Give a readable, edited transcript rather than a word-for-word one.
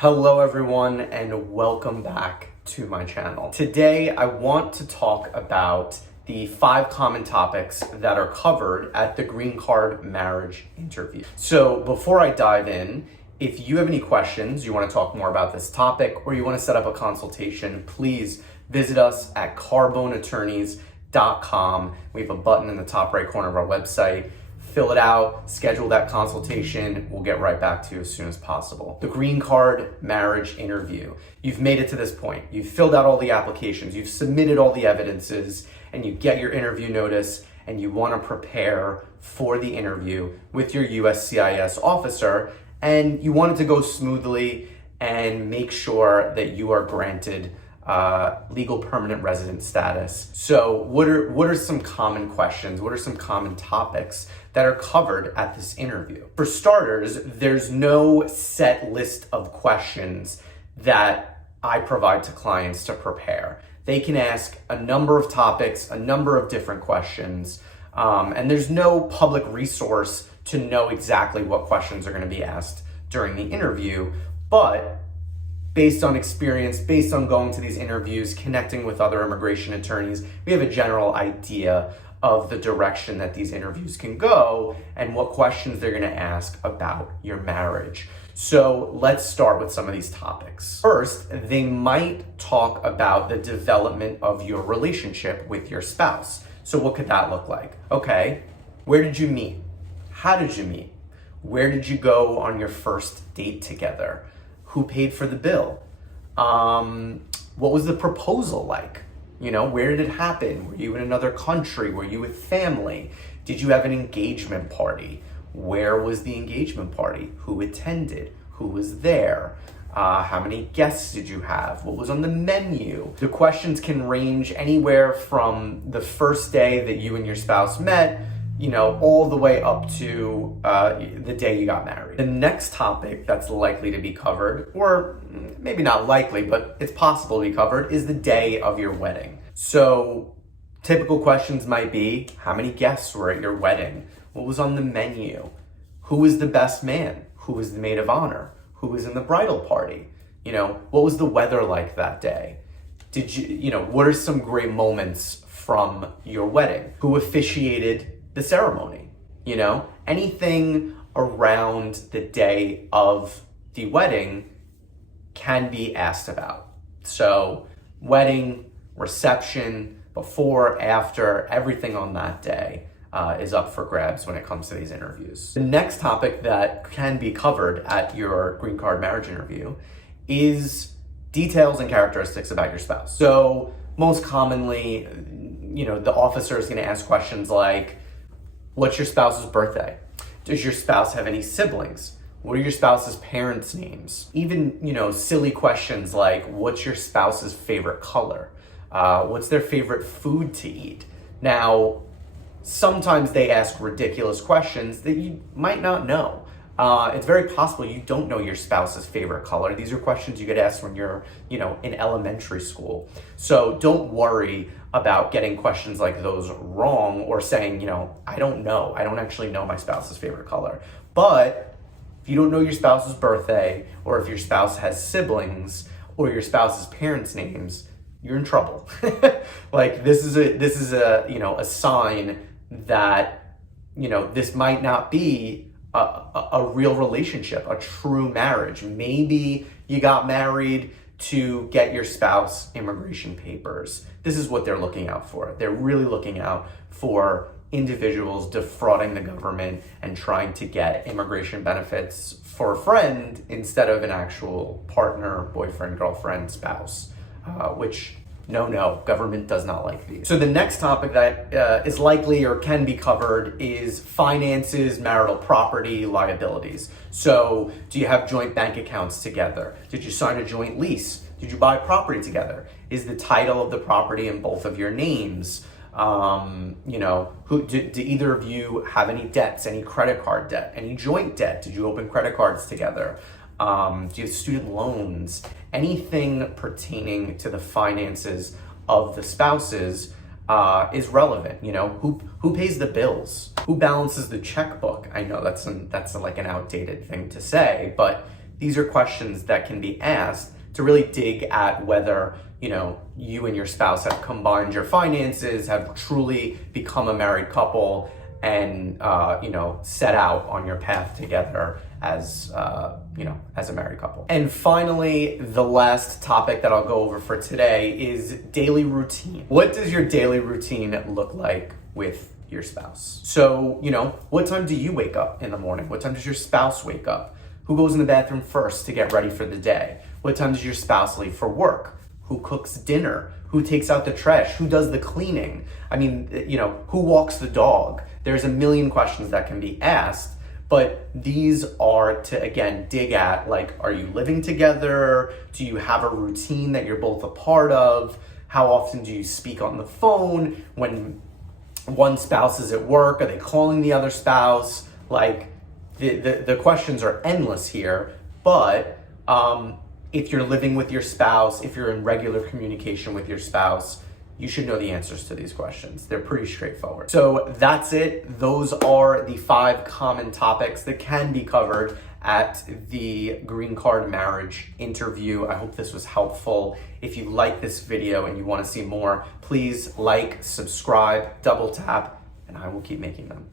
Hello everyone and welcome back to my channel. Today I want to talk about the 5 common topics that are covered at the green card marriage interview. So before I dive in, if you have any questions, you want to talk more about this topic, or you want to set up a consultation, please visit us at carboneattorneys.com. We have a button in the top right corner of our website. Fill it out, schedule that consultation. We'll get right back to you as soon as possible. The green card marriage interview. You've made it to this point. You've filled out all the applications, you've submitted all the evidences, and you get your interview notice, and you want to prepare for the interview with your USCIS officer, and you want it to go smoothly and make sure that you are granted legal permanent resident status. So what are some common questions? What are some common topics that are covered at this interview? For starters, there's no set list of questions that I provide to clients to prepare. They can ask a number of topics, a number of different questions, and there's no public resource to know exactly what questions are going to be asked during the interview. But based on experience, based on going to these interviews, connecting with other immigration attorneys, we have a general idea of the direction that these interviews can go and what questions they're going to ask about your marriage. So let's start with some of these topics. First, they might talk about the development of your relationship with your spouse. So what could that look like? Okay, where did you meet? How did you meet? Where did you go on your first date together? Who paid for the bill? What was the proposal like? You know, where did it happen? Were you in another country? Were you with family? Did you have an engagement party? Where was the engagement party? Who attended? Who was there? How many guests did you have? What was on the menu? The questions can range anywhere from the first day that you and your spouse met, all the way up to the day you got married. The next topic that's likely to be covered, or maybe not likely, but it's possible to be covered, is the day of your wedding. So typical questions might be, how many guests were at your wedding? What was on the menu? Who was the best man? Who was the maid of honor? Who was in the bridal party? What was the weather like that day? What are some great moments from your wedding? Who officiated the ceremony? Anything around the day of the wedding can be asked about. So wedding, reception, before, after, everything on that day is up for grabs when it comes to these interviews. The next topic that can be covered at your green card marriage interview is details and characteristics about your spouse. So most commonly, the officer is going to ask questions like, what's your spouse's birthday? Does your spouse have any siblings? What are your spouse's parents' names? Even, silly questions like, what's your spouse's favorite color? What's their favorite food to eat? Now, sometimes they ask ridiculous questions that you might not know. It's very possible you don't know your spouse's favorite color. These are questions you get asked when you're, in elementary school. So don't worry about getting questions like those wrong or saying, I don't know. I don't actually know my spouse's favorite color. But if you don't know your spouse's birthday, or if your spouse has siblings, or your spouse's parents' names, you're in trouble. Like this is a sign that, this might not be a real relationship, a true marriage. Maybe you got married to get your spouse immigration papers. This is what they're looking out for. They're really looking out for individuals defrauding the government and trying to get immigration benefits for a friend instead of an actual partner, boyfriend, girlfriend, spouse, which no, government does not like these. So the next topic that is likely or can be covered is finances, marital property, liabilities. So do you have joint bank accounts together? Did you sign a joint lease? Did you buy property together? Is the title of the property in both of your names? Do either of you have any debts, any credit card debt, any joint debt? Did you open credit cards together? Do you have student loans? Anything pertaining to the finances of the spouses is relevant. Who pays the bills? Who balances the checkbook? I know that's like an outdated thing to say, but These are questions that can be asked to really dig at whether, you and your spouse have combined your finances, have truly become a married couple, and, set out on your path together as a married couple. And finally, the last topic that I'll go over for today is daily routine. What does your daily routine look like with your spouse? So, what time do you wake up in the morning? What time does your spouse wake up? Who goes in the bathroom first to get ready for the day? What time does your spouse leave for work? Who cooks dinner? Who takes out the trash? Who does the cleaning? Who walks the dog? There's a million questions that can be asked, but these are to, again, dig at, like, are you living together? Do you have a routine that you're both a part of? How often do you speak on the phone? When one spouse is at work, are they calling the other spouse? Like, the questions are endless here, but if you're living with your spouse, if you're in regular communication with your spouse, you should know the answers to these questions. They're pretty straightforward. So that's it. Those are the 5 common topics that can be covered at the green card marriage interview. I hope this was helpful. If you like this video and you want to see more, please like, subscribe, double tap, and I will keep making them.